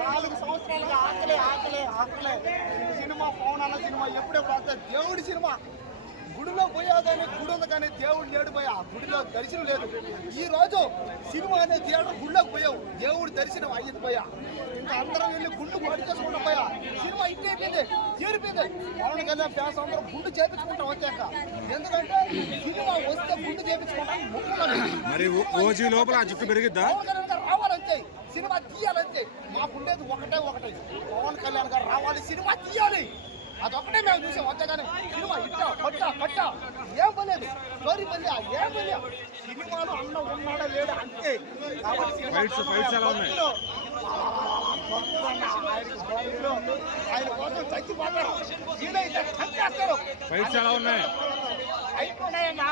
4 సంవత్సరాలుగా ఆకలే సినిమా పవన్ అన్న సినిమా ఎప్పుడే పోతా దేవుడి సినిమా గుడిలో పోయా కానీ గుడి ఉంది కానీ దేవుడు లేడు పోయా గుడిలో దర్శనం లేదు. ఈ రోజు సినిమా అనే థియేటర్ గుడిలోకి పోయావు దేవుడి దర్శనం అయ్యింది పోయా. ఇంకా అందరం వెళ్ళి గుండు పడి చేసుకుంటా పోయా. సినిమా ఇంటి అయిపోయింది తీరిపోయింది. పవన్ కళ్యాణ్ ఫ్యాన్స్ అందరం గుండు చేపించుకుంటాం వచ్చాక. ఎందుకంటే సినిమా వస్తే గుండు చేపించుకుంటాం మరి ఓజీ లోపల ఆ జుట్టు పెరిగిద్దా? రావాలంతే సినిమా తీయాలంతే. మాకుండేది ఒకటే పవన్ కళ్యాణ్ గారు రావాలి సినిమా తీయాలి అదొక్కటే మేము చూసాం. అంతేగాని సినిమా ఇట్టా కట్ట ఏం పర్లేదు స్టోరీ పని ఏం పర్లేదు. సినిమాలో అన్న ఉన్నాడా లేడా అంతే. ఆయన కోసం చచ్చిపోతారు చంపేస్తారు. అయిపోయినాయన్నా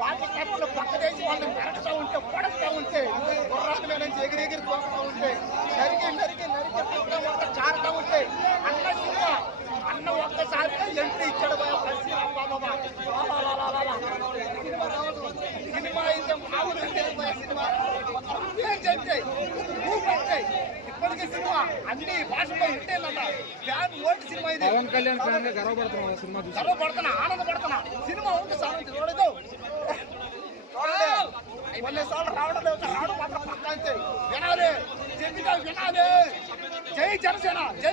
వాటి కట్టలు పక్కదేసి వాళ్ళని నరకుతూ ఉంటే పడుతూ ఉంటే గుర్రాలు మీద నుంచి ఎగిరి పోస్తూ ఉంటే నరికి చారుతూ ఉంటే అన్న సినిమా అన్న ఒక్కసారిగా ఎంట్రీ ఇచ్చాడు. సినిమా అయితే మామూలు సినిమా ఇప్పటికీ సినిమా అన్ని భాషలో ఇంటేనన్న ఓల్డ్ సినిమా ఇది. పవన్ కళ్యాణ్ ఫ్యాన్ గా గర్వపడుతున్నా ఆనందపడుతున్నా. సినిమా ఉంది సార్ చూడదు కొన్నిసార్లు రావడం మాత్రం పక్క అంతే. వినాలి చెప్పిగా వినాలి. జై జనసేన జై.